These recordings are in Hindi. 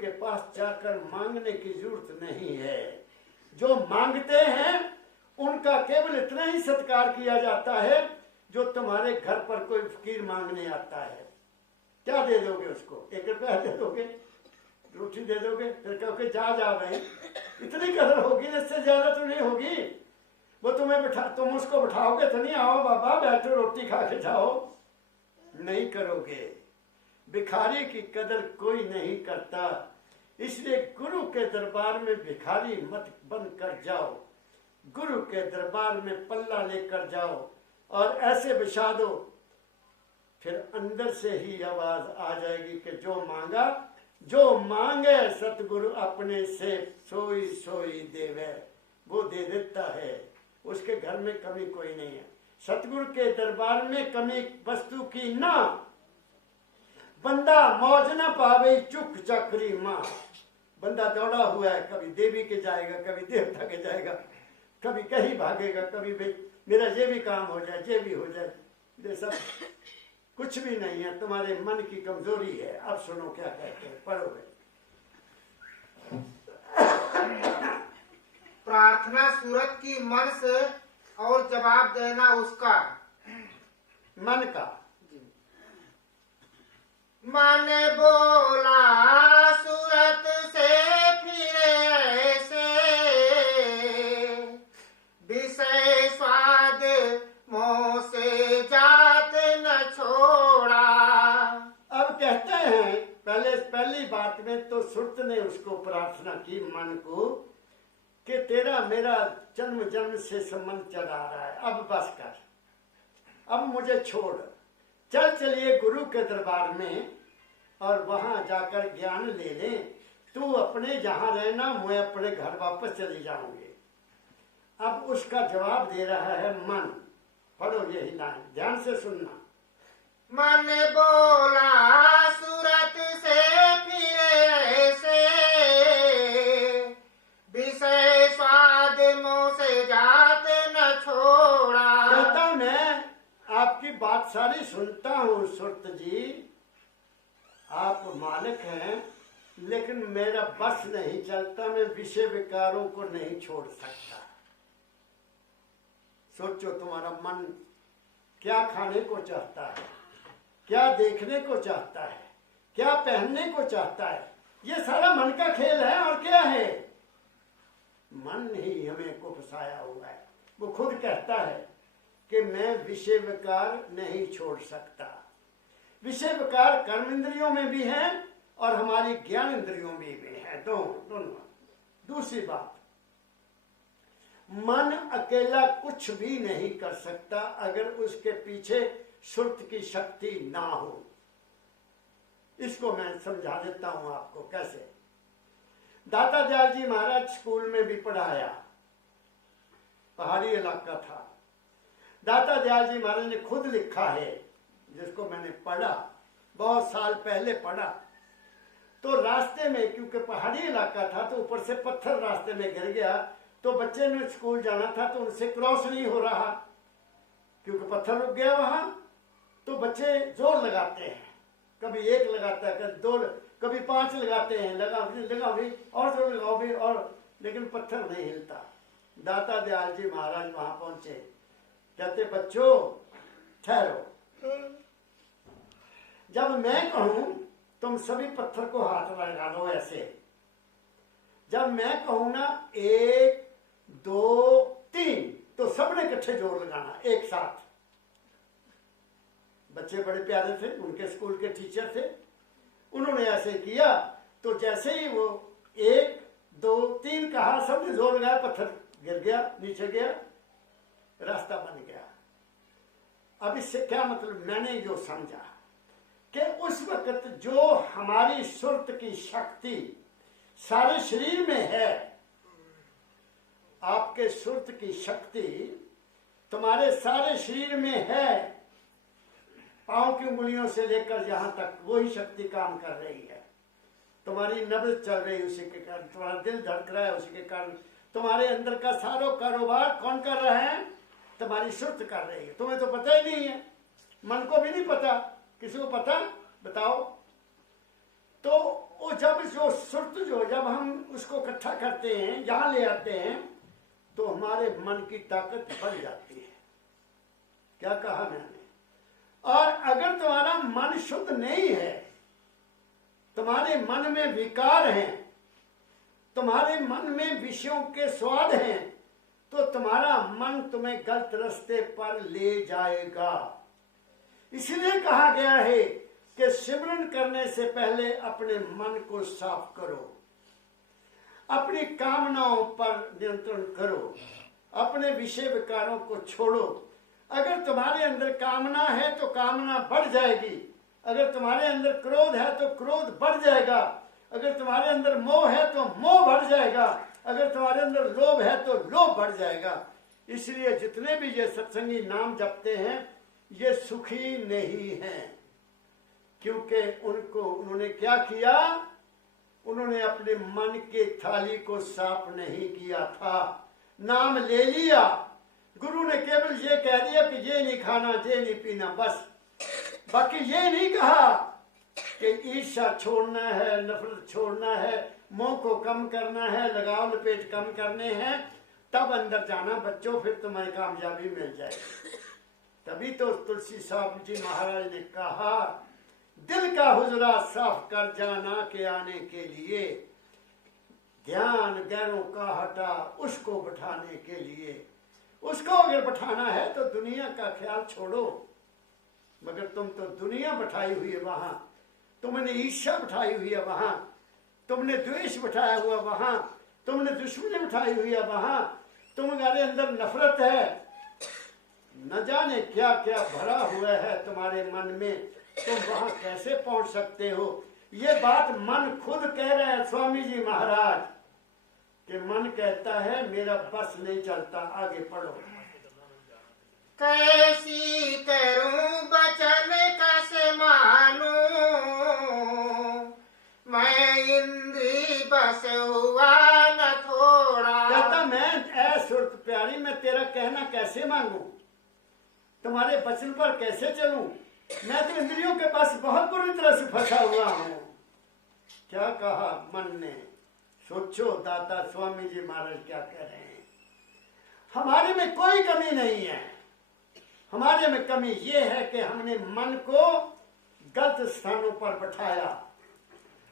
के पास जाकर मांगने की जरूरत नहीं है। जो मांगते हैं उनका केवल इतना ही सत्कार किया जाता है जो तुम्हारे घर पर कोई फकीर मांगने आता है। क्या दे दोगे उसको? 1 रुपया दे दोगे, रोटी दे दोगे, फिर कहोगे जा भाई। इतनी कदर होगी, इससे ज्यादा तो नहीं होगी। वो तुम उसको बिठाओगे तो नहीं, आओ बाबा बैठो रोटी खा के जाओ, नहीं करोगे। भिखारी की कदर कोई नहीं करता, इसलिए गुरु के दरबार में भिखारी मत बन कर जाओ। गुरु के दरबार में पल्ला लेकर जाओ और ऐसे बिछा दो, फिर अंदर से ही आवाज आ जाएगी कि जो मांगे सतगुरु अपने से सोई सोई देवे। वो दे देता है, उसके घर में कमी कोई नहीं है। सतगुरु के दरबार में कमी वस्तु की ना, बंदा मौज न पावे चुक चक्री माँ। बंदा दौड़ा हुआ है, कभी देवी के जाएगा, कभी देवता के जाएगा, कभी कहीं भागेगा, कभी मेरा ये भी काम हो जाए, ये भी हो जाए। ये सब कुछ भी नहीं है, तुम्हारे मन की कमजोरी है। अब सुनो क्या कहते हैं, पढ़ोगे। प्रार्थना सूरत की मन से और जवाब देना उसका मन का। मन बोला सूरत से फिरे ऐसे, विषय स्वाद मोह से जात न छोड़ा। अब कहते हैं पहली बात में तो सुरत ने उसको प्रार्थना की, मन को, कि तेरा मेरा जन्म जन्म से संबंध चला रहा है, अब बस कर, अब मुझे छोड़, चलिए गुरु के दरबार में और वहां जाकर ज्ञान ले ले। तू अपने जहां रहना, मैं अपने घर वापस चली जाऊंगी। अब उसका जवाब दे रहा है मन। पढ़ो यही लाइन, ध्यान से सुनना। मन बोला सूरत से फिरे ऐसे, विषय स्वाद मोह से जात न छोड़ा। कहता हूं मैं आपकी बात सारी सुनता हूँ सुरत जी, आप मालिक हैं, लेकिन मेरा बस नहीं चलता, मैं विषय विकारों को नहीं छोड़ सकता। सोचो तुम्हारा मन क्या खाने को चाहता है, क्या देखने को चाहता है, क्या पहनने को चाहता है, ये सारा मन का खेल है। और क्या है? मन ही हमें को फंसाया हुआ है। वो खुद कहता है कि मैं विषय विकार नहीं छोड़ सकता। विषय विकार कर्म इंद्रियों में भी है और हमारी ज्ञान इंद्रियों में भी है, दोनों। दूसरी बात, मन अकेला कुछ भी नहीं कर सकता अगर उसके पीछे सुरत की शक्ति ना हो। इसको मैं समझा देता हूं आपको कैसे। दाता दयाल जी महाराज स्कूल में भी पढ़ाया, पहाड़ी इलाका था। दाता दयाल जी महाराज ने खुद लिखा है, जिसको मैंने पढ़ा, बहुत साल पहले पढ़ा। तो रास्ते में, क्योंकि पहाड़ी इलाका था तो ऊपर से पत्थर रास्ते में गिर गया, तो बच्चे ने स्कूल जाना था तो उनसे क्रॉस नहीं हो रहा, क्योंकि पत्थर रुक गया वहां। तो बच्चे जोर लगाते हैं, कभी 1 लगाता है, कभी 2, कभी 5 लगाते हैं, लगा भी और जोर लगाओ भी, और लेकिन पत्थर नहीं हिलता। दाता दयाल जी महाराज वहां पहुंचे, कहते बच्चों ठहरो, जब मैं कहूं तुम सभी पत्थर को हाथ लगा दो ऐसे। जब मैं कहूं ना 1 2 3, तो सबने इकट्ठे जोर लगाना एक साथ। बच्चे बड़े प्यारे थे, उनके स्कूल के टीचर थे, उन्होंने ऐसे किया। तो जैसे ही वो 1 2 3 कहा, सबने जोर लगाया, पत्थर गिर गया, नीचे गया, रास्ता बन गया। अब इससे क्या मतलब, मैंने जो समझा कि उस वक्त जो हमारी सुरत की शक्ति सारे शरीर में है, आपके सुरत की शक्ति तुम्हारे सारे शरीर में है, पांव की उंगलियों से लेकर यहां तक वही शक्ति काम कर रही है। तुम्हारी नब्ज चल रही है उसी के कारण, तुम्हारा दिल धड़क रहा है उसी के कारण, तुम्हारे अंदर का सारा कारोबार कौन कर रहा है? तुम्हारी सुरत कर रही है। तुम्हें तो पता ही नहीं है, मन को भी नहीं पता। किसी को पता? बताओ। तो वो जब जो सुर्त जो जब हम उसको इकट्ठा करते हैं, यहाँ ले आते हैं, तो हमारे मन की ताकत बढ़ जाती है। क्या कहा मैंने? और अगर तुम्हारा मन शुद्ध नहीं है, तुम्हारे मन में विकार हैं, तुम्हारे मन में विषयों के स्वाद हैं, तो तुम्हारा मन तुम्हें गलत रास्ते पर ले जाएगा। इसलिए कहा गया है कि सिमरन करने से पहले अपने मन को साफ करो, अपनी कामनाओं पर नियंत्रण करो, अपने विषय विकारों को छोड़ो। अगर तुम्हारे अंदर कामना है तो कामना बढ़ जाएगी, अगर तुम्हारे अंदर क्रोध है तो क्रोध बढ़ जाएगा, अगर तुम्हारे अंदर मोह है तो मोह बढ़ जाएगा, अगर तुम्हारे अंदर लोभ है तो लोभ बढ़ जाएगा। इसलिए जितने भी ये सत्संगी नाम जपते हैं ये सुखी नहीं हैं, क्योंकि उन्होंने क्या किया? उन्होंने अपने मन के थाली को साफ नहीं किया था। नाम ले लिया, गुरु ने केवल ये कह दिया कि ये नहीं खाना, ये नहीं पीना, बस। बाकी ये नहीं कहा कि ईर्ष्या छोड़ना है, नफरत छोड़ना है, मोह को कम करना है, लगाव लपेट कम करने हैं, तब अंदर जाना बच्चों, फिर तुम्हें कामयाबी मिल जाएगी। तभी तो तुलसी साहब जी महाराज ने कहा, दिल का हुजरा साफ कर जाना के आने के लिए, ध्यान गैरों का हटा उसको बैठाने के लिए। उसको अगर बैठाना है तो दुनिया का ख्याल छोड़ो, मगर तुम तो दुनिया बैठाई हुई है वहां, तुमने ईर्ष्या बैठाई हुई है वहां, तुमने द्वेष बैठाया हुआ वहां, तुमने दुश्मनी बैठाई हुई है वहां, तुम्हारे अंदर नफरत है, न जाने क्या क्या भरा हुआ है तुम्हारे मन में। तुम वहां कैसे पहुंच सकते हो? ये बात मन खुद कह रहा है स्वामी जी महाराज, कि मन कहता है मेरा बस नहीं चलता। आगे पढ़ो। कैसी करूं बचन कैसे मानूं, मैं इंद्री बस हुआ न थोड़ा। कहता मैं ऐ सुरत प्यारी, मैं तेरा कहना कैसे मांगू, तुम्हारे वचन पर कैसे चलूं? मैं तो इंद्रियों के बस बहुत बुरी तरह से फंसा हुआ हूं। क्या कहा मन ने? सोचो दाता स्वामी जी महाराज क्या कह रहे हैं। हमारे में कोई कमी नहीं है, हमारे में कमी ये है कि हमने मन को गलत स्थानों पर बैठाया,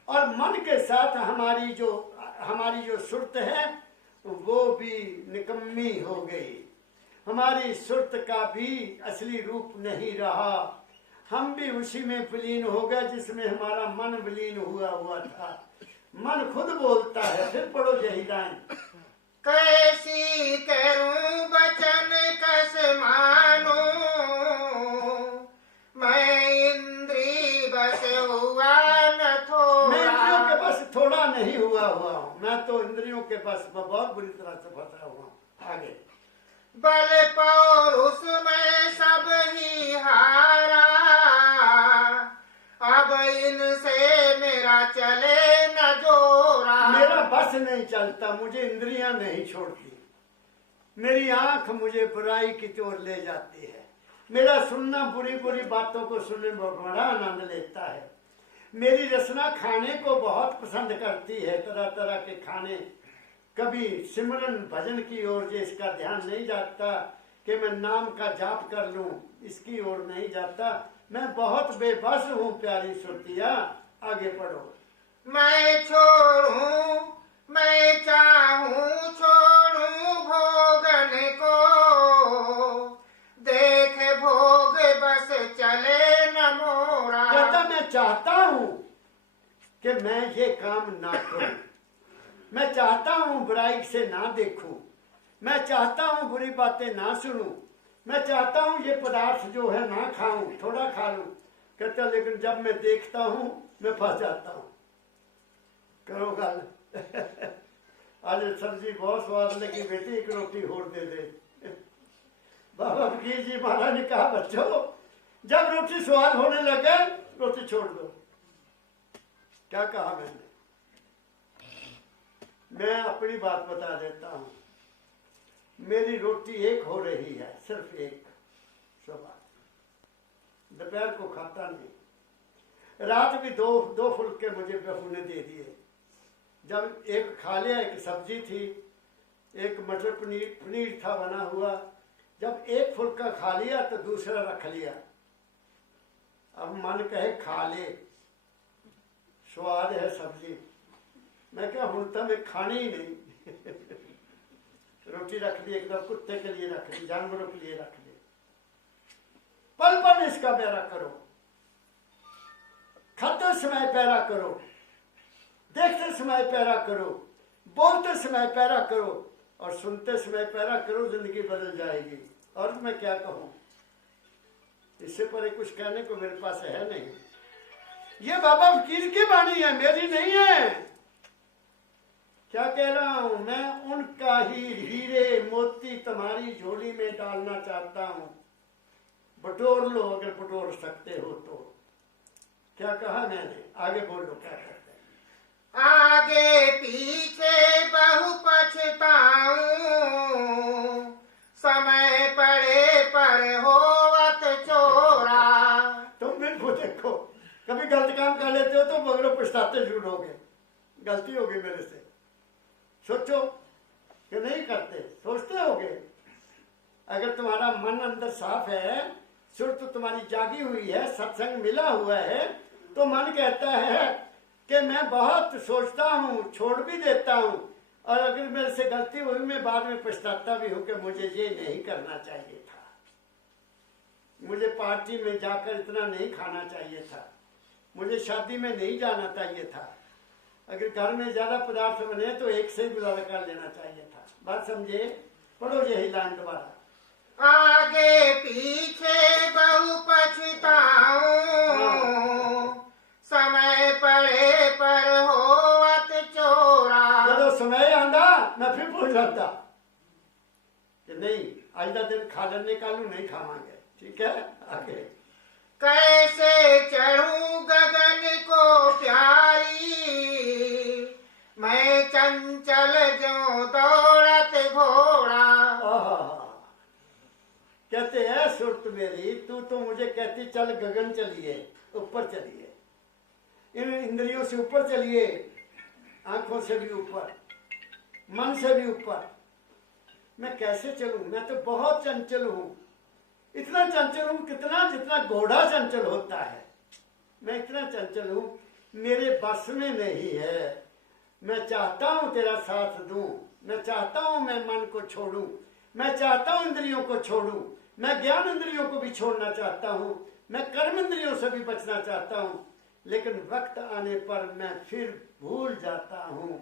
और मन के साथ हमारी जो सुरत है वो भी निकम्मी हो गई। हमारी सुरत का भी असली रूप नहीं रहा, हम भी उसी में विलीन हो गए जिसमें हमारा मन विलीन हुआ था। मन खुद बोलता है। फिर पढ़ो यही लाइन। कैसी करूं बचन कैसे मानूं, मैं इंद्री बस हुआ न थोड़ा। मैं इंद्रियों के बस थोड़ा नहीं हुआ हूँ, मैं तो इंद्रियों के बस बहुत बुरी तरह से फंसा हुआ हूँ। आगे। बल पौरुष में सब ही हारा, अब इनसे मेरा चले न जोरा। मेरा बस नहीं चलता, मुझे इंद्रियां नहीं छोड़ती, मेरी आंख मुझे बुराई की ओर ले जाती है, मेरा सुनना बुरी बुरी बातों को सुनने में बड़ा आनंद लेता है, मेरी रसना खाने को बहुत पसंद करती है, तरह तरह के खाने। कभी सिमरन भजन की ओर जो इसका ध्यान नहीं जाता कि मैं नाम का जाप कर लूं, इसकी ओर नहीं जाता। मैं बहुत बेबस हूँ प्यारी सुरतिया। आगे पढ़ो। मैं छोड़ूं मैं चाहूं छोड़ूं भोगन को, देख भोग बस चले न मोरा। कहता मैं चाहता हूँ कि मैं ये काम ना करूं, मैं चाहता हूँ बुराई से ना देखूं, मैं चाहता हूँ बुरी बातें ना सुनूं, मैं चाहता हूँ ये पदार्थ जो है ना खाऊं, थोड़ा खा लूं। कहता लेकिन जब मैं देखता हूँ मैं फंस जाता हूँ। करो गल। आज सब्जी बहुत स्वाद लगी बेटी, एक रोटी और दे दे। बाबा फकीर जी महाराज ने कहा बच्चों जब रोटी स्वाद होने लगे रोटी छोड़ दो। क्या कहा मैंने? मैं अपनी बात बता देता हूँ, मेरी रोटी एक हो रही है, सिर्फ एक सुबह, दोपहर को खाता नहीं। रात भी दो फुलके मुझे बहू ने दे दिए। जब एक खा लिया, एक सब्जी थी, एक मटर पनीर था बना हुआ। जब एक फुलका खा लिया तो दूसरा रख लिया। अब मन कहे खा ले, स्वाद है सब्जी। मैं क्या हूं तो मैं खानी ही नहीं। रोटी रख ली, एकदम कुत्ते के लिए रख ली, जानवरों के लिए रख ली। पल पल इसका प्यारा करो, खाते समय प्यारा करो, देखते समय प्यारा करो, बोलते समय प्यारा करो और सुनते समय प्यारा करो। जिंदगी बदल जाएगी। और मैं क्या कहूं, इससे परे कुछ कहने को मेरे पास है नहीं। ये बाबा फकीर की वाणी है, मेरी नहीं है। क्या कह रहा हूं मैं, उनका ही हीरे मोती तुम्हारी झोली में डालना चाहता हूं। बटोर लो अगर बटोर सकते हो तो। क्या कहा मैंने, आगे बोलो क्या कहते हैं। आगे पीछे बहु पछताऊं, समय पड़े पर होवत चोरा। तुम बिल्कुल देखो, कभी गलत काम कर लेते हो तो मगरों पछताते जरूर होगे, गलती होगी मेरे से। सोचो कि नहीं करते, सोचते होगे। अगर तुम्हारा मन अंदर साफ है, सुर तो तुम्हारी जागी हुई है, सत्संग मिला हुआ है, तो मन कहता है कि मैं बहुत सोचता हूँ, छोड़ भी देता हूँ, और अगर मेरे से गलती हुई मैं बाद में पछताता भी हूँ कि मुझे ये नहीं करना चाहिए था, मुझे पार्टी में जाकर इतना नहीं खाना चाहिए था, मुझे शादी में नहीं जाना चाहिए था, अगर घर में ज्यादा पदार्थ बने तो एक से गुजारा कर लेना चाहिए था। बात समझे? पढ़ो यही लाइन दोबारा। आगे पीछे बहु पछताऊं, समय पड़े पर होवत चोरा। जब समय आंदा मैं फिर भूल जाता कि नहीं, आज का दिन खा लेने का नहीं खावांगे, ठीक है। आगे कैसे चढ़ूं गगन को प्यारी, मैं चंचल जो दौड़त घोड़ा। कहते हैं सुरत मेरी, तू तो मुझे कहती चल गगन चलिए, ऊपर चलिए, इन इंद्रियों से ऊपर चलिए, आंखों से भी ऊपर, मन से भी ऊपर। मैं कैसे चलूं? मैं तो बहुत चंचल हूं, इतना चंचल हूं कितना, जितना घोड़ा चंचल होता है। मैं इतना चंचल हूं, मेरे बस में नहीं है। मैं चाहता हूं तेरा साथ दूं, मैं चाहता हूं मैं मन को छोड़ूं, मैं चाहता हूं इंद्रियों को छोड़ूं, मैं ज्ञान इंद्रियों को भी छोड़ना चाहता हूं, मैं कर्म इंद्रियों से भी बचना चाहता हूं, लेकिन वक्त आने पर मैं फिर भूल जाता हूं।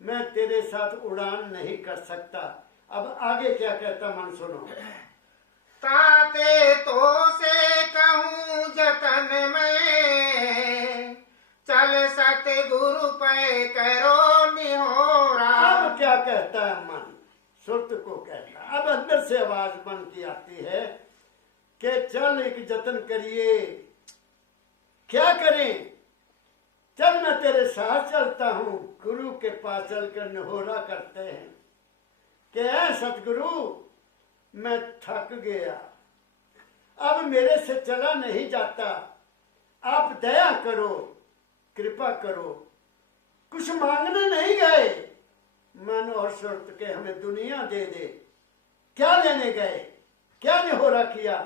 मैं तेरे साथ उड़ान नहीं कर सकता। अब आगे क्या कहता मन सुनो। ताते तो से कहूं जतन में, चल सतगुरु पे करो निहोरा। अब क्या कहता है मन? सुरत को कहता है। अब अंदर से आवाज मन की आती है कि चल एक जतन करिए। क्या करें? चल मैं तेरे साथ चलता हूं। गुरु के पास चलकर निहोरा करते हैं कि ऐ सतगुरु, मैं थक गया, अब मेरे से चला नहीं जाता, आप दया करो, कृपा करो। कुछ मांगने नहीं गए, मन और सुरत के हमें दुनिया दे दे। क्या लेने गए? क्या निहोरा किया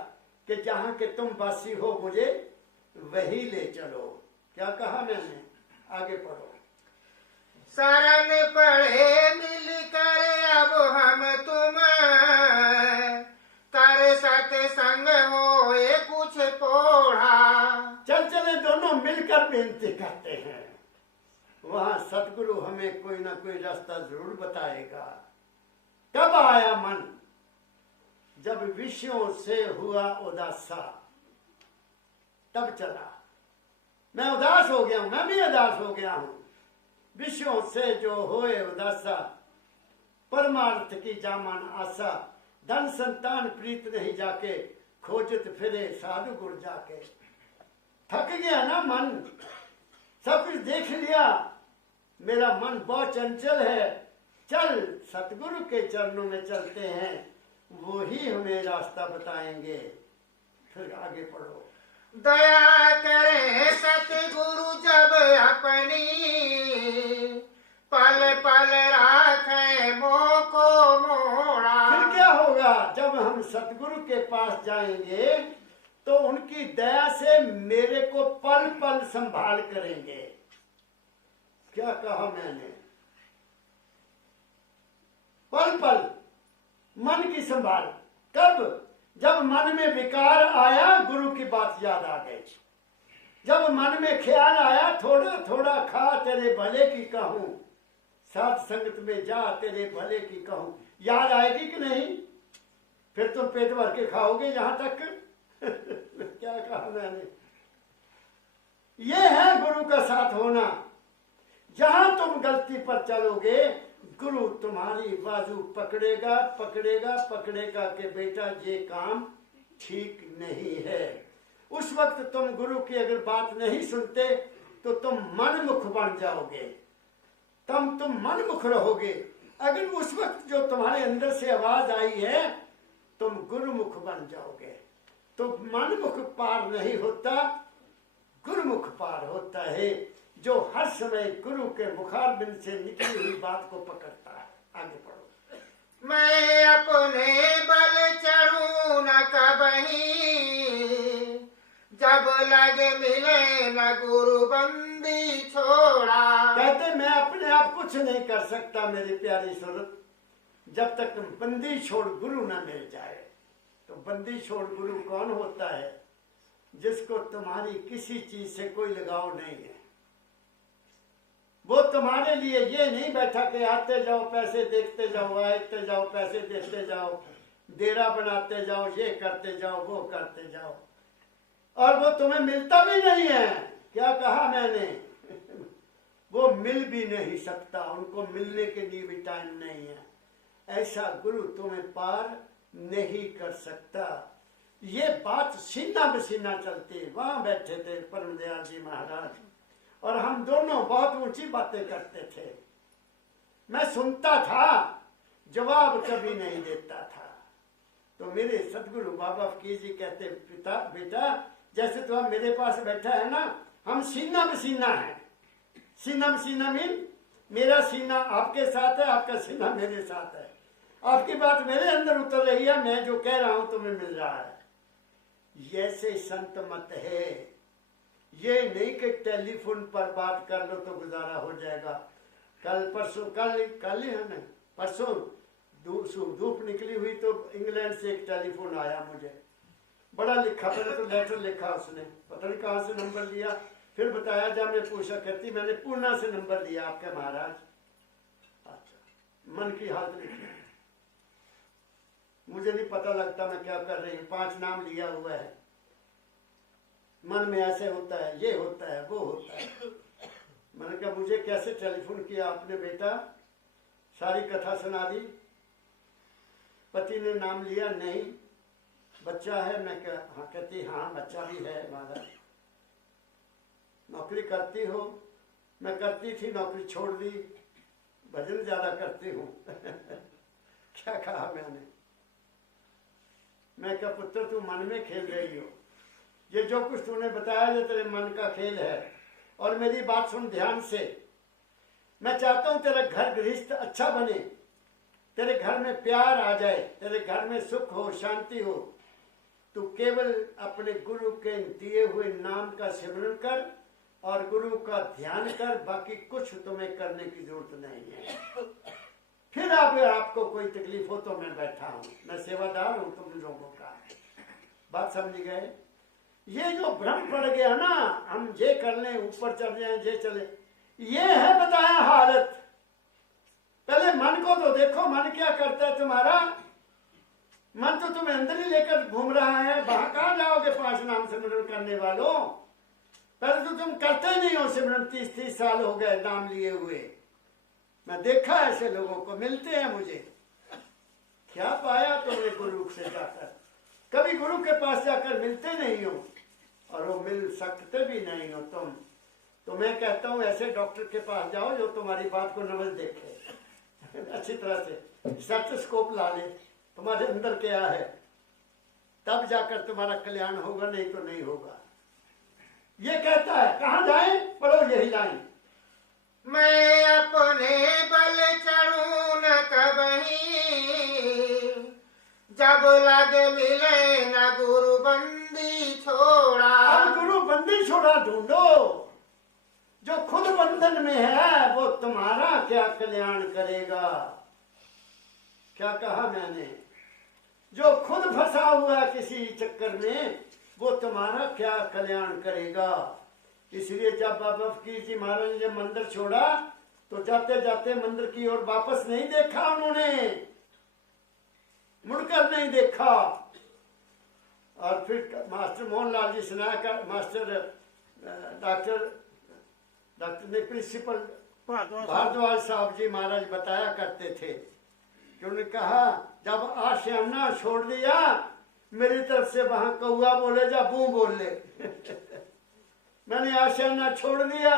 कि जहां के तुम वासी हो मुझे वही ले चलो। क्या कहा मैंने? आगे पढ़ो। शरण पड़े मिलकर अब हम तुम, कर सत्संग होए कुछ पोढ़ा। चल चले दोनों मिलकर बेनती करते हैं, वहां सतगुरु हमें कोई ना कोई रास्ता जरूर बताएगा। कब आया मन? जब विषयों से हुआ उदासा, तब चला। मैं उदास हो गया हूं, मैं भी उदास हो गया हूं। विषयों से जो होए उदासा, परमार्थ की जामन आशा। धन संतान प्रीत नहीं जाके, खोजत फिरे साधु गुर जाके। थक गया ना मन, सब कुछ देख लिया, मेरा मन बहुत चंचल है। चल सतगुरु के चरणों में चलते हैं, वो ही हमें रास्ता बताएंगे। फिर आगे पढ़ो। दया करे सतगुरु जब अपनी, पल पल राखे मोह को मोड़ा। फिर क्या होगा? जब हम सतगुरु के पास जाएंगे तो उनकी दया से मेरे को पल पल संभाल करेंगे। क्या कहा मैंने? पल पल मन की संभाल। कब? जब मन में विकार आया, गुरु की बात याद आ गई। जब मन में ख्याल आया, थोड़ा थोड़ा खा तेरे भले की कहूं, साथ संगत में जा तेरे भले की कहूं, याद आएगी कि नहीं? फिर तुम पेट भर के खाओगे यहां तक। क्या कहा मैंने? ये है गुरु का साथ होना। जहां तुम गलती पर चलोगे, गुरु तुम्हारी बाजू पकड़ेगा पकड़ेगा पकड़ेगा कि बेटा ये काम ठीक नहीं है। उस वक्त तुम गुरु की अगर बात नहीं सुनते तो तुम मनमुख बन जाओगे, तुम मनमुख रहोगे। अगर उस वक्त जो तुम्हारे अंदर से आवाज आई है, तुम गुरुमुख बन जाओगे। तो मनमुख पार नहीं होता, गुरुमुख पार होता है, जो हर समय गुरु के मुखारबिंद से निकली हुई बात को पकड़ता है। आगे पढ़ो। मैं अपने बल चढ़ू न कबही, जब लगे मिले न गुरु बंदी छोड़ा। कहते मैं अपने आप कुछ नहीं कर सकता मेरी प्यारी सूरत, जब तक बंदी छोड़ गुरु न मिल जाए। तो बंदी छोड़ गुरु कौन होता है? जिसको तुम्हारी किसी चीज से कोई लगाव नहीं है। वो तुम्हारे लिए ये नहीं बैठा कि आते जाओ पैसे देखते जाओ, आते जाओ पैसे देते जाओ, डेरा बनाते जाओ, ये करते जाओ वो करते जाओ, और वो तुम्हें मिलता भी नहीं है। क्या कहा मैंने? वो मिल भी नहीं सकता, उनको मिलने के लिए भी टाइम नहीं है। ऐसा गुरु तुम्हें पार नहीं कर सकता। ये बात सीना बसीना चलती। वहां बैठे थे परम दयाल जी महाराज, और हम दोनों बहुत ऊंची बातें करते थे। मैं सुनता था, जवाब कभी नहीं देता था। तो मेरे सदगुरु बाबा फकीर जी कहते, पिता बेटा जैसे तो आप मेरे पास बैठा है ना, हम सीना बसीना है। सीना बसीना मीन मेरा सीना आपके साथ है, आपका सीना मेरे साथ है। आपकी बात मेरे अंदर उतर रही है, मैं जो कह रहा हूं तुम्हें मिल रहा है। ऐसे संत मत है। ये नहीं कि टेलीफोन पर बात कर लो तो गुजारा हो जाएगा। कल परसों कल ही है ना, परसों धूप निकली हुई तो इंग्लैंड से एक टेलीफोन आया मुझे। बड़ा लिखा, पहले तो लेटर लिखा उसने, पता नहीं कहाँ से नंबर लिया, फिर बताया जब मैं पूछा कहती मैंने पूर्णा से नंबर लिया आपके महाराज। अच्छा, मन की हालत लिखी, मुझे नहीं पता लगता मैं क्या कर रही हूँ। 5 नाम लिया हुआ है। मन में ऐसे होता है, ये होता है, वो होता है। मैंने कहा मुझे कैसे टेलीफोन किया आपने बेटा? सारी कथा सुना दी। पति ने नाम लिया, नहीं। बच्चा है? मैं क्या? हाँ। कहती हाँ बच्चा भी है हमारा। नौकरी करती हो? मैं करती थी, नौकरी छोड़ दी, भजन ज्यादा करती हूँ। क्या कहा मैंने? मैं क्या पुत्र तू मन में खेल रही हो, ये जो कुछ तूने बताया ये तेरे मन का खेल है। और मेरी बात सुन ध्यान से, मैं चाहता हूं तेरा घर गृहस्थ अच्छा बने, तेरे घर में प्यार आ जाए, तेरे घर में सुख हो, शांति हो। तू केवल अपने गुरु के दिए हुए नाम का सिमरन कर और गुरु का ध्यान कर, बाकी कुछ तुम्हें करने की जरूरत नहीं है। फिर आपको कोई तकलीफ हो तो मैं बैठा हूं, मैं सेवादार हूं तुम लोगों का। बात समझ गए? ये जो भ्रम पड़ गया ना, हम ये कर लें, ऊपर चढ़ जाए, ये चले, ये है बताया हालत। पहले मन को तो देखो, मन क्या करता है तुम्हारा? मन तो तुम्हें अंदर ही लेकर घूम रहा है। बाहर कहाँ जाओगे 5 नाम सिमरन करने वालों? पहले तो तुम करते नहीं हो सिमरन। 30 साल हो गए नाम लिए हुए। मैं देखा ऐसे लोगों को, मिलते हैं मुझे। क्या पाया तुमने गुरु से जाकर? कभी गुरु के पास जाकर मिलते नहीं हो, और वो मिल सकते भी नहीं हो तुम। तो मैं कहता हूँ ऐसे डॉक्टर के पास जाओ जो तुम्हारी बात को नवल देखे, अच्छी तरह से स्टेथोस्कोप ला ले, तुम्हारे अंदर क्या है, तब जाकर तुम्हारा कल्याण होगा, नहीं तो नहीं होगा। ये कहता है कहाँ जाए, पढ़ो यही लाइन। मैं अपने बल चढ़ूं न कबहीं, जब लग मिले न गुरु बंदी छोड़ा। अब गुरु बंदी छोड़ा ढूंढो, जो खुद बंधन में है वो तुम्हारा क्या कल्याण करेगा। क्या कहा मैंने, जो खुद फंसा हुआ है किसी चक्कर में वो तुम्हारा क्या कल्याण करेगा। इसलिए जब बाबा फकीर जी महाराज ने मंदिर छोड़ा तो जाते जाते मंदिर की ओर वापस नहीं देखा, उन्होंने मुड़कर नहीं देखा। और फिर मास्टर मोहनलाल जी सुनाकर मास्टर डॉक्टर ने प्रिंसिपल भारद्वाज साहब जी महाराज बताया करते थे कि उन्होंने कहा जब आशियाना छोड़ दिया मेरी तरफ से वहां कौआ बोले जा बू बोल ले मैंने आशियाना छोड़ दिया,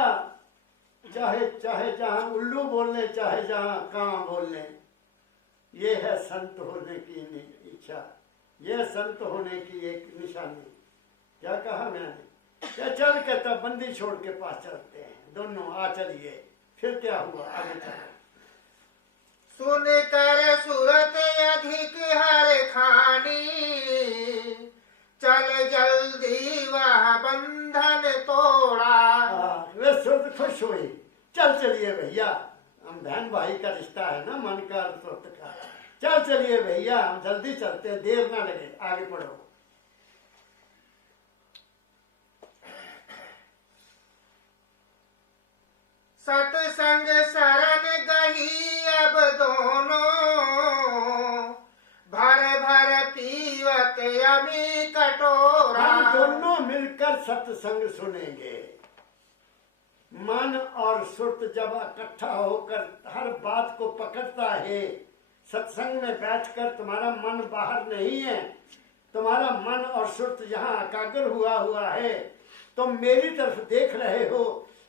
चाहे चाहे जहां उल्लू बोल ले चाहे जहां कां बोल ले। ये है संत होने की इच्छा, ये संत होने की एक निशानी। क्या कहा मैंने, क्या चल के तब बंदी छोड़ के पास चलते हैं दोनों, आ चलिए। फिर क्या हुआ, आगे चलो। सुन कर सूरत अधिक हर खानी, चल जल्दी वह बंधन तोड़ा। वे सुरत खुश हुई, चल चलिए भैया, हम बहन भाई का रिश्ता है ना, मन का और सुरत का। चल चलिए भैया, हम जल्दी चलते हैं, देर ना लगे, आगे पढ़ो। सत्संग शरण गही अब दोनों, भर भर पीवत अमी कटोरा। हम दोनों मिलकर सत्संग सुनेंगे। मन और सुरत जब इकट्ठा होकर हर बात को पकड़ता है, सत्संग में बैठकर तुम्हारा मन बाहर नहीं है, तुम्हारा मन और सुरत यहाँ एकाग्र हुआ है, तुम मेरी तरफ देख रहे हो,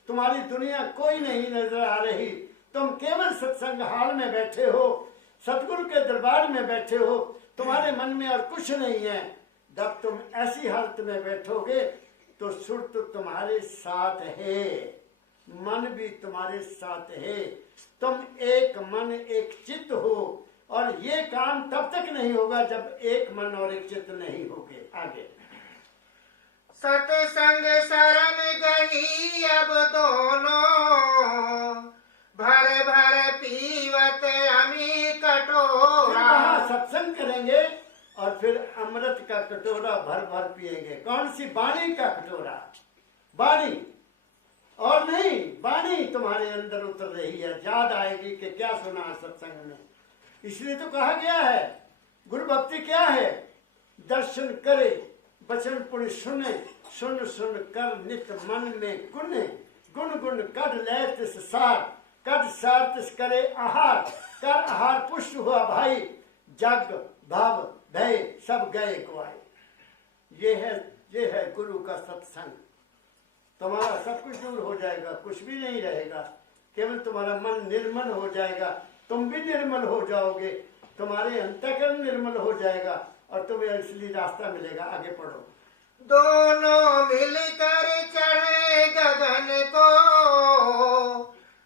तुम्हारी दुनिया कोई नहीं नजर आ रही, तुम केवल सत्संग हाल में बैठे हो, सतगुरु के दरबार में बैठे हो, तुम्हारे मन में और कुछ नहीं है। जब तुम ऐसी हालत में बैठोगे तो सुरत तुम्हारे साथ है, मन भी तुम्हारे साथ है, तुम एक मन एक चित्त हो। और ये काम तब तक नहीं होगा जब एक मन और एक चित्त नहीं होगे। आगे, सत्संग शरण गही अब दोनों, भर भर पीवत अमी कटोरा। सत्संग करेंगे और फिर अमृत का कटोरा भर भर पिएंगे। कौन सी, बाणी का कटोरा, बाणी और नहीं, बाणी तुम्हारे अंदर उतर रही है, याद आएगी कि क्या सुना सत्संग में। इसलिए तो कहा गया है गुरु भक्ति क्या है, दर्शन करे बचन पुण्य सुने, सुन सुन कर नित मन में गुने, गुण गुण कढ़ ले तिस सार, कढ़ सार तिस करे आहार, कर आहार पुष्ट हुआ भाई, जग भाव भय सब गए गुआए। ये है गुरु का सत्संग। तुम्हारा सब कुछ दूर हो जाएगा, कुछ भी नहीं रहेगा, केवल तुम्हारा मन निर्मल हो जाएगा, तुम भी निर्मल हो जाओगे, तुम्हारे अंतःकरण निर्मल हो जाएगा और तुम्हें इसलिए रास्ता मिलेगा। आगे पढ़ो। दोनों मिलकर चढ़े गगन को,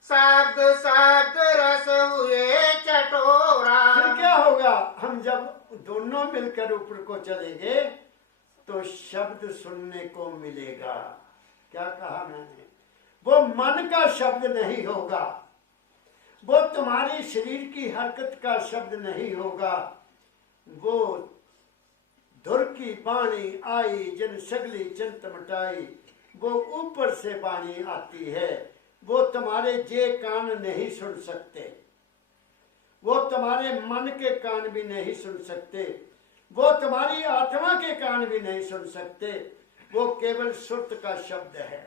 शब्द शब्द रस हुए चटोरा। फिर क्या होगा, हम जब दोनों मिलकर ऊपर को चलेंगे तो शब्द सुनने को मिलेगा। क्या कहा मैंने, वो मन का शब्द नहीं होगा, वो तुम्हारी शरीर की हरकत का शब्द नहीं होगा, वो धुर की बाणी आई जिन सगली चिंत मटाई, वो ऊपर से बाणी आती है, वो तुम्हारे जे कान नहीं सुन सकते, वो तुम्हारे मन के कान भी नहीं सुन सकते, वो तुम्हारी आत्मा के कान भी नहीं सुन सकते, वो केवल सुरत का शब्द है।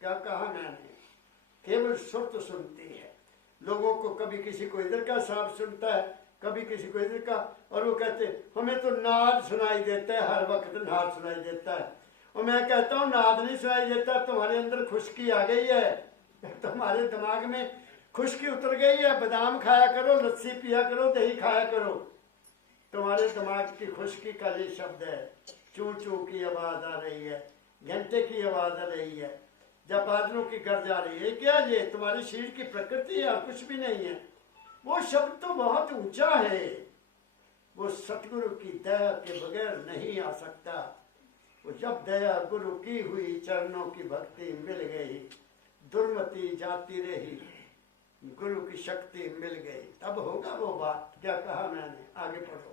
क्या कहा मैंने, केवल सुरत सुनती है। लोगों को कभी किसी को इधर का सांप सुनता है, कभी किसी को इधर का, और वो कहते हमें तो नाद सुनाई देता है, हर वक्त नाद सुनाई देता है। और मैं कहता हूँ नाद नहीं सुनाई देता, तुम्हारे अंदर खुश्की आ गई है, तुम्हारे दिमाग में खुश्की उतर गई है। बादाम खाया करो, लस्सी पिया करो, दही खाया करो, तुम्हारे दिमाग की खुश्की का ये शब्द है। चू चू की आवाज आ रही है, घंटे की आवाज आ रही है, जब बादलों की गर्ज आ रही है, क्या ये तुम्हारे शरीर की प्रकृति है और कुछ भी नहीं है। वो शब्द तो बहुत ऊंचा है, वो सतगुरु की दया के बगैर नहीं आ सकता। वो जब दया गुरु की हुई, चरणों की भक्ति मिल गई, दुर्मति जाती रही, गुरु की शक्ति मिल गई, तब होगा वो बात। क्या कहा मैंने, आगे पढ़ो।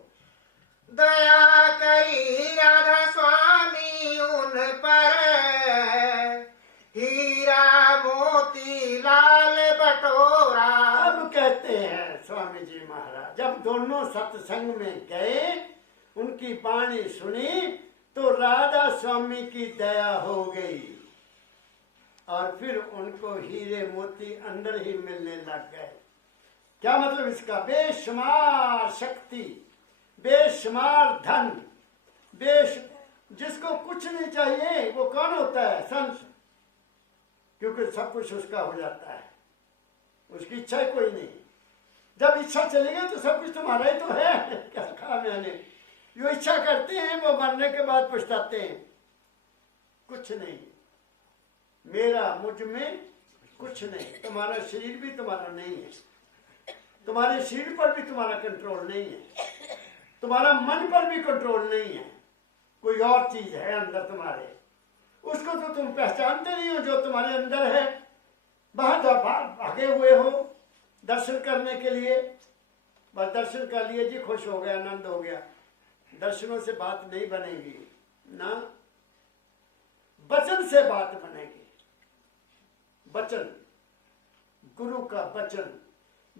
दया करी राधा स्वामी उन पर, हीरा मोती लाल बटोरा। अब कहते हैं स्वामी जी महाराज, जब दोनों सत्संग में गए, उनकी वाणी सुनी, तो राधा स्वामी की दया हो गई और फिर उनको हीरे मोती अंदर ही मिलने लग गए। क्या मतलब इसका? बेशुमार शक्ति, बेशुमार धन, जिसको कुछ नहीं चाहिए वो कौन होता है? संत, क्योंकि सब कुछ उसका हो जाता है, उसकी इच्छा कोई नहीं। जब इच्छा चली गई तो सब कुछ तुम्हारा ही तो है। क्या कहा मैंने? जो इच्छा करते हैं वो मरने के बाद पछताते हैं। कुछ नहीं, मेरा मुझ में कुछ नहीं। तुम्हारा शरीर भी तुम्हारा नहीं है, तुम्हारे शरीर पर भी तुम्हारा कंट्रोल नहीं है, तुम्हारा मन पर भी कंट्रोल नहीं है। कोई और चीज है अंदर तुम्हारे, उसको तो तुम पहचानते नहीं हो जो तुम्हारे अंदर है। बाहर भागे हुए हो दर्शन करने के लिए, बस दर्शन कर लिए जी, खुश हो गया, आनंद हो गया। दर्शनों से बात नहीं बनेगी ना, वचन से बात बनेगी। वचन, गुरु का वचन,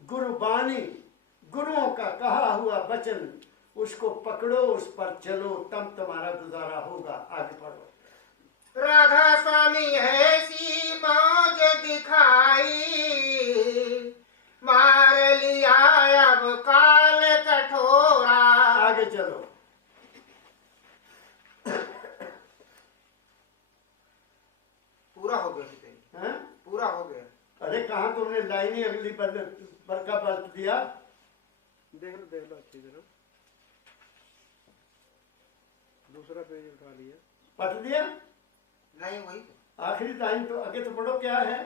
गुरुवाणी, गुरुओं का कहा हुआ वचन, उसको पकड़ो, उस पर चलो, तब तुम्हारा गुजारा होगा। आगे पढ़ो। राधा स्वामी ऐसी मौज दिखाई, मार लिया अब काल कठोरा। आगे चलो। पूरा हो गया है? पूरा हो गया। अरे कहा तुमने लाइनें अगली पर का पलट दिया। देख लो अच्छी तरह, दूसरा पेज उठा लिया, पलट दिया नहीं, वही आखिरी लाइन तो आगे तो पढ़ो, क्या है?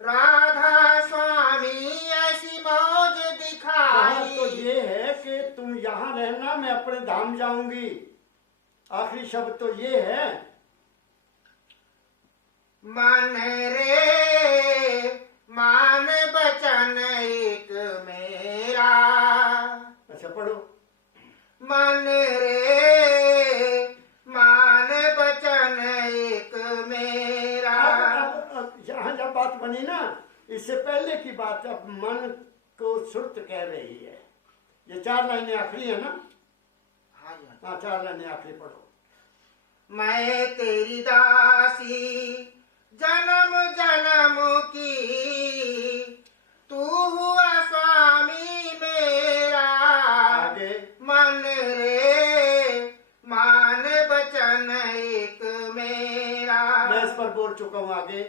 राधा स्वामी ऐसी मौज दिखाई। तो ये है कि तुम यहाँ रहना, मैं अपने धाम जाऊंगी। आखिरी शब्द तो ये है। मन रे मान बचन एक मेरा। अच्छा पढ़ो। मन रे मान बचन एक मेरा। अब यहाँ जब बात बनी ना, इससे पहले की बात अब मन को सुरत कह रही है। ये 4 लाइनें आखिरी है ना? हाँ जी, हाँ 4 लाइनें आखिरी पढ़ो। मैं तेरी दासी जन्म जन्म की, तू हुआ स्वामी मेरा। आगे। मन रे मान बचन एक मेरा। मैं इस पर बोल चुका हूँ। आगे।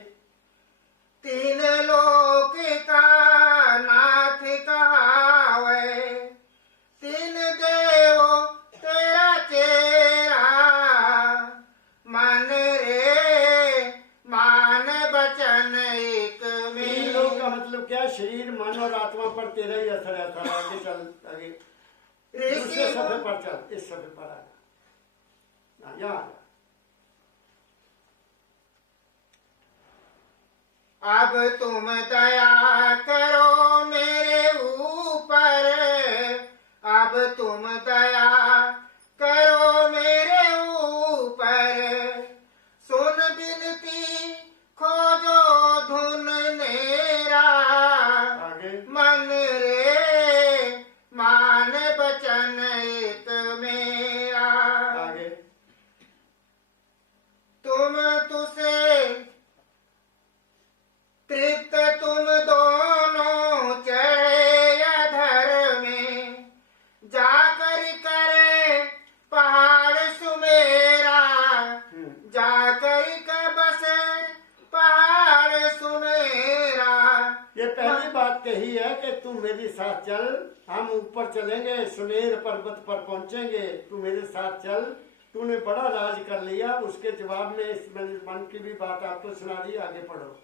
3 लोक का नाथ कहावे, 3 देवो तेरा चेरा। मन रे मान बचन एक मेरा। 3 लोग का मतलब क्या? शरीर, मन और आत्मा पर तेरा ही असर है। आगे चल, आगे दूसरे सफे पर चल, इस सफे पर आना। यहाँ अब तुम दया करो मेरे ऊपर, अब तुम दया करो मेरे ऊपर। सुन बिनती खोजो धुन नेरा। आगे। मन रे मान बचन एक मेरा। आगे। तुम तुसे तृप्त तुम दोनों चढ़े अधर में, जाकर करे पहाड़ सुमेरा। जाकर कर बसे पहाड़ सुमेरा। ये पहली बात कही है कि तू मेरे साथ चल, हम ऊपर चलेंगे, सुमेर पर्वत पर पहुंचेंगे, तू मेरे साथ चल, तूने बड़ा राज कर लिया। उसके जवाब में इस मैंने मन की भी बात आपको सुना दी, आगे पढ़ो।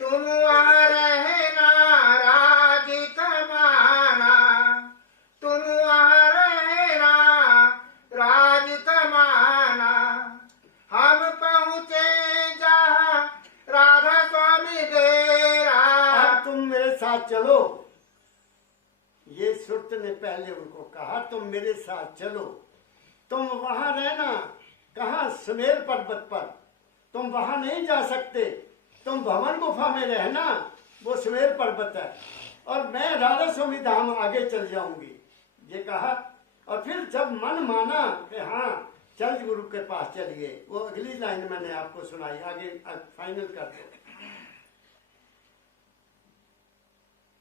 तुम वहाँ रहना राज कमाना, तुम वहाँ रहना राज कमाना, हम पहुँचे जहाँ राधा स्वामी डेरा। अब तुम मेरे साथ चलो। ये सुरत ने पहले उनको कहा तुम मेरे साथ चलो। तुम वहां रहना, कहा सुमेर पर्वत पर, तुम वहां नहीं जा सकते। तुम भवन गुफा में रहना, वो सुमेर पर्वत है, और मैं राधा स्वामी धाम आगे चल जाऊंगी, ये कहा। और फिर जब मन माना कि हाँ चल गुरु के पास चलिए, वो अगली लाइन मैंने आपको सुनाई, आगे फाइनल कर दो।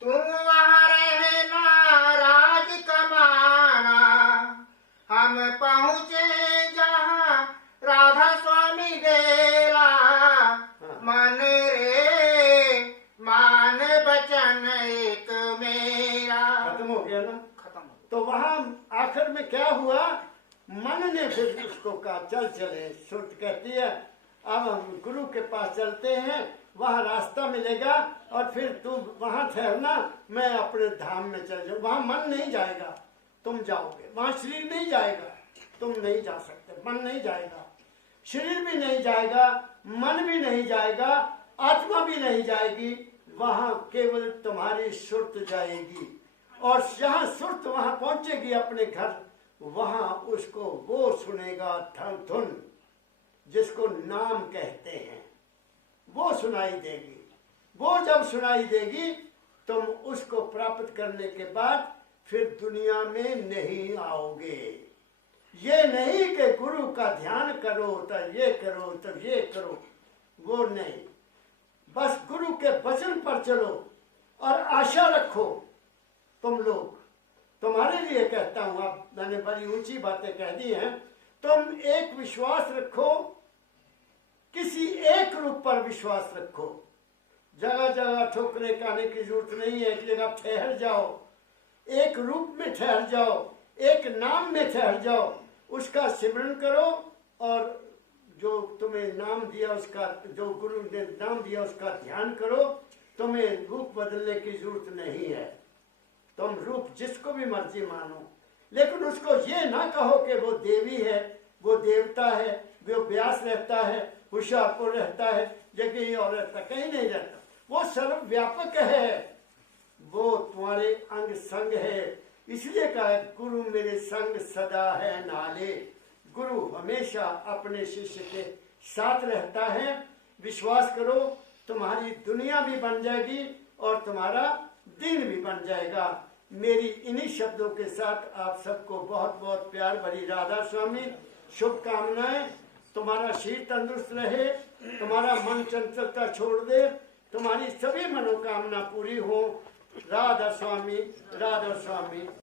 तुम वहाँ रहना राज कमाना, हम पहुँचे जहाँ राधा स्वामी डेरा। मन रे मान बचन एक मेरा। खत्म हो गया ना। खत्म। तो वहां आखिर में क्या हुआ, मन ने फिर उसको कहा चल चले। सुरत कहती है अब हम गुरु के पास चलते हैं, वहां रास्ता मिलेगा और फिर तू वहां ठहरना, मैं अपने धाम में चल जाऊँ। वहां मन नहीं जाएगा, तुम जाओगे। वहां शरीर नहीं जाएगा, तुम नहीं जा सकते। मन नहीं जाएगा, शरीर भी नहीं जाएगा, मन भी नहीं जाएगा, आत्मा भी नहीं जाएगी। वहां केवल तुम्हारी सुरत जाएगी, और जहां सुरत वहां पहुंचेगी अपने घर, वहां उसको वो सुनेगा धुन, जिसको नाम कहते हैं, वो सुनाई देगी। वो जब सुनाई देगी तुम उसको प्राप्त करने के बाद फिर दुनिया में नहीं आओगे। ये नहीं कि गुरु का ध्यान करो तब ये करो तब ये करो, वो नहीं। बस गुरु के वचन पर चलो और आशा रखो। तुम लोग, तुम्हारे लिए कहता हूं, अब मैंने बड़ी ऊंची बातें कह दी हैं। तुम एक विश्वास रखो, किसी एक रूप पर विश्वास रखो। जगह जगह ठोकरे खाने की जरूरत नहीं है, एक जगह ठहर जाओ, एक रूप में ठहर जाओ, एक नाम में ठहर जाओ, उसका सिमरन करो, और जो तुम्हें नाम दिया उसका, जो गुरु ने नाम दिया उसका ध्यान करो। तुम्हें रूप बदलने की जरूरत नहीं है। तुम रूप जिसको भी मर्जी मानो, लेकिन उसको ये ना कहो कि वो देवी है, वो देवता है, वो व्यास रहता है, हुशियारपुर रहता है, जगह और रहता, कहीं नहीं रहता। वो सर्वव्यापक है, वो तुम्हारे अंग संग है। इसलिए कहा है गुरु मेरे संग सदा है नाले। गुरु हमेशा अपने शिष्य के साथ रहता है। विश्वास करो, तुम्हारी दुनिया भी बन जाएगी और तुम्हारा दिन भी बन जाएगा। मेरी इन्हीं शब्दों के साथ आप सबको बहुत बहुत प्यार भरी राधा स्वामी शुभकामनाएं। तुम्हारा शरीर तंदुरुस्त रहे, तुम्हारा मन चंचलता छोड़ दे, तुम्हारी सभी मनोकामना पूरी हो। राधा स्वामी, राधा स्वामी।